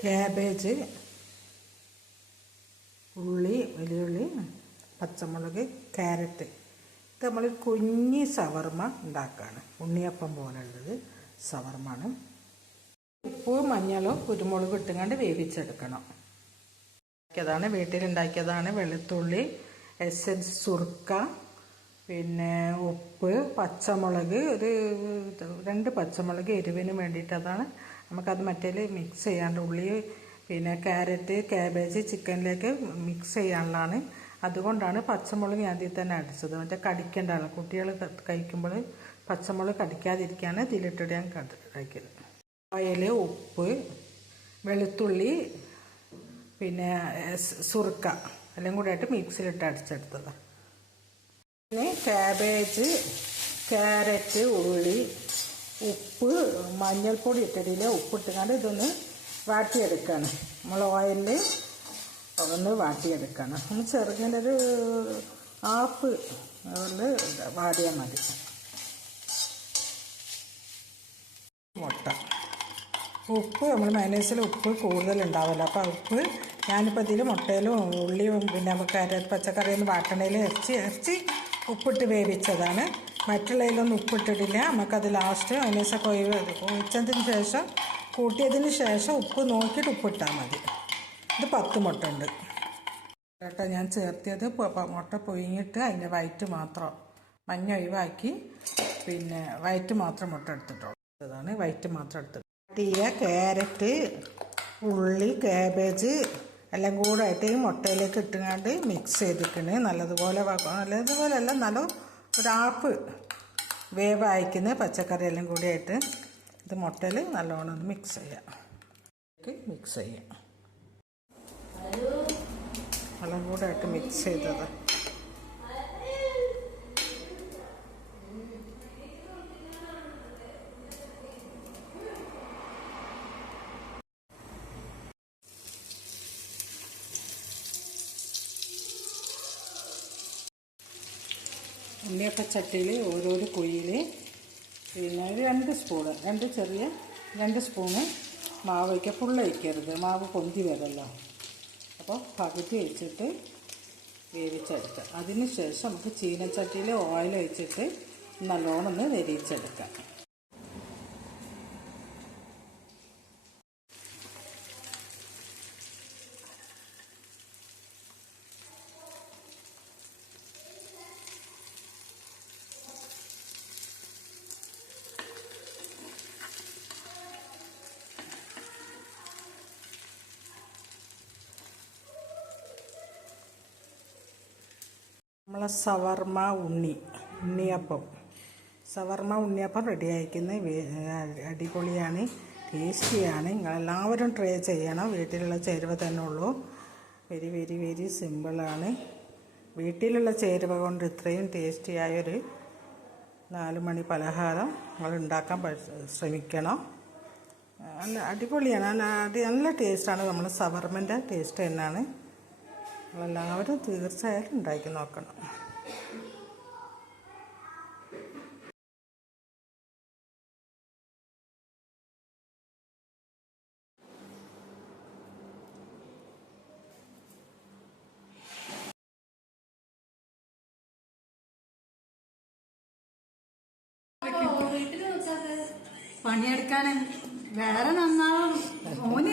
Cabbage ഉള്ളി വലിയുള്ളി പച്ചമുളക് carrot. ഇത് നമ്മൾ കുഞ്ഞി സവർമ ഉണ്ടാക്കുകയാണ് ഉണ്ണിയപ്പം പോലുള്ളത് സവർമാണ് ഉപ്പ് മഞ്ഞളും കുരുമുളക് ഇട്ടുകൊണ്ട് വേവിച്ചെടുക്കണം. ഉണ്ടാക്കിയതാണ് വീട്ടിലുണ്ടാക്കിയതാണ് വെളുത്തുള്ളി എസൻസ് ചുർക്ക പിന്നെ ഉപ്പ് പച്ചമുളക് ഒരു രണ്ട് പച്ചമുളക് എരിവിന് വേണ്ടിയിട്ടതാണ് നമുക്കത് മറ്റേൽ മിക്സ് ചെയ്യാണ്ട് ഉള്ളി പിന്നെ ക്യാരറ്റ് ക്യാബേജ് ചിക്കനിലേക്ക് മിക്സ് ചെയ്യാനുള്ളതാണ്. അതുകൊണ്ടാണ് പച്ചമുളക് ആദ്യം തന്നെ അടിച്ചത് മറ്റേ കടിക്കേണ്ടതാണ് കുട്ടികൾ കഴിക്കുമ്പോൾ പച്ചമുളക് കടിക്കാതിരിക്കാണ് ഇതിലിട്ടിട്ട് ഞാൻ കഴിക്കുന്നത് ഓയിൽ ഉപ്പ് വെളുത്തുള്ളി പിന്നെ സുറുക്ക എല്ലാം കൂടെ ആയിട്ട് മിക്സിയിലിട്ട് അടിച്ചെടുത്തതാണ് പിന്നെ ക്യാബേജ് ക്യാരറ്റ് ഉള്ളി ഉപ്പ് മഞ്ഞൾപ്പൊടി ഇട്ടിട്ടില്ല. ഉപ്പിട്ടുകൊണ്ട് ഇതൊന്ന് വാട്ടിയെടുക്കുകയാണ് നമ്മൾ ഓയിലിൽ ഒന്ന് വാട്ടിയെടുക്കുകയാണ് ഒന്ന് ചെറുങ്ങനൊരു ഹാഫ് അതുകൊണ്ട് വാടിയാൽ മതി. മുട്ട. ഉപ്പ് നമ്മൾ മയനേസിൽ ഉപ്പ് കൂടുതലുണ്ടാവില്ല. അപ്പോൾ ഉപ്പ് ഞാനിപ്പോൾ ഇതിൽ മുട്ടയിലും ഉള്ളിയും പിന്നെ കര പച്ചക്കറിയൊന്നും വാട്ടണയിൽ ഇറച്ചി ഇറച്ചി ഉപ്പിട്ട് വേവിച്ചതാണ്. മറ്റുള്ളതിലൊന്നും ഉപ്പിട്ടിട്ടില്ല. നമുക്കത് ലാസ്റ്റ് മൈനസൊക്കെ ഒഴിച്ചതിന് ശേഷം കൂട്ടിയതിന് ശേഷം ഉപ്പ് നോക്കിയിട്ട് ഉപ്പിട്ടാൽ മതി. ഇത് പത്ത് മുട്ട ഉണ്ട്. കേട്ടോ ഞാൻ ചേർത്തിയത് മുട്ട പൊയിങ്ങിട്ട് അതിന്റെ വയറ്റ് മാത്രം മഞ്ഞ ഒഴിവാക്കി. പിന്നെ വയറ്റ് മാത്രം മുട്ട എടുത്തിട്ടുള്ളൂ. ഇതാണ് വയറ്റ് മാത്രം എടുത്തത് തീയ ക്യാരറ്റ് ഉള്ളി കാബേജ് എല്ലാം കൂടെ ആയിട്ട് ഈ മുട്ടയിലേക്ക് ഇട്ടുകൊണ്ട് മിക്സ് ചെയ്തിട്ടുണ്ട് നല്ലതുപോലെ നല്ലതുപോലെ അല്ല നല്ല ഒരു ആപ്പ് വേവ് അയക്കുന്ന പച്ചക്കറിയെല്ലാം കൂടി ആയിട്ട് ഇത് മുട്ടയിൽ നല്ലോണം ഒന്ന് മിക്സ് ചെയ്യാം. മിക്സ് ചെയ്യാം. വെള്ളം കൂടെ ആയിട്ട് മിക്സ് ചെയ്തത്. ഉണ്ണിയപ്പച്ചട്ടിയിൽ ഓരോരോ കുഴിയിൽ പിന്നെ ഒരു രണ്ട് സ്പൂണ് രണ്ട് ചെറിയ രണ്ട് സ്പൂണ് മാവ് വയ്ക്കുക ഫുള്ള് വയ്ക്കരുത് മാവ് പൊന്തി വരുമല്ലോ അപ്പോൾ പകുതി വെച്ചിട്ട് വേവിച്ചെടുക്കുക. അതിന് ശേഷം നമുക്ക് ചീനച്ചട്ടിയിൽ ഓയിൽ ഒഴിച്ചിട്ട് നല്ലോണം ഒന്ന് നെരിച്ചെടുക്കാം നമ്മളെ സവർമ്മ ഉണ്ണി ഉണ്ണിയപ്പം. സവർമ്മ ഉണ്ണിയപ്പം റെഡി അയക്കുന്നത് അടിപൊളിയാണ് ടേസ്റ്റിയാണ് നിങ്ങളെല്ലാവരും ട്രൈ ചെയ്യണം. വീട്ടിലുള്ള ചേരുവ തന്നെ ഉള്ളൂ. വെരി വെരി വെരി സിമ്പിളാണ് വീട്ടിലുള്ള ചേരുവ കൊണ്ട് ഇത്രയും ടേസ്റ്റിയായൊരു നാല് മണി പലഹാരം നിങ്ങൾ ഉണ്ടാക്കാൻ ശ്രമിക്കണം. നല്ല അടിപൊളിയാണ്. നല്ല നല്ല ടേസ്റ്റാണ് നമ്മൾ സവർമ്മന്റെ ടേസ്റ്റ് തന്നെയാണ്. എല്ലാവരും തീർച്ചയായിട്ടും ഉണ്ടാക്കി നോക്കണം. പണിയെടുക്കാൻ വേറെ നന്നാവും. ഓന്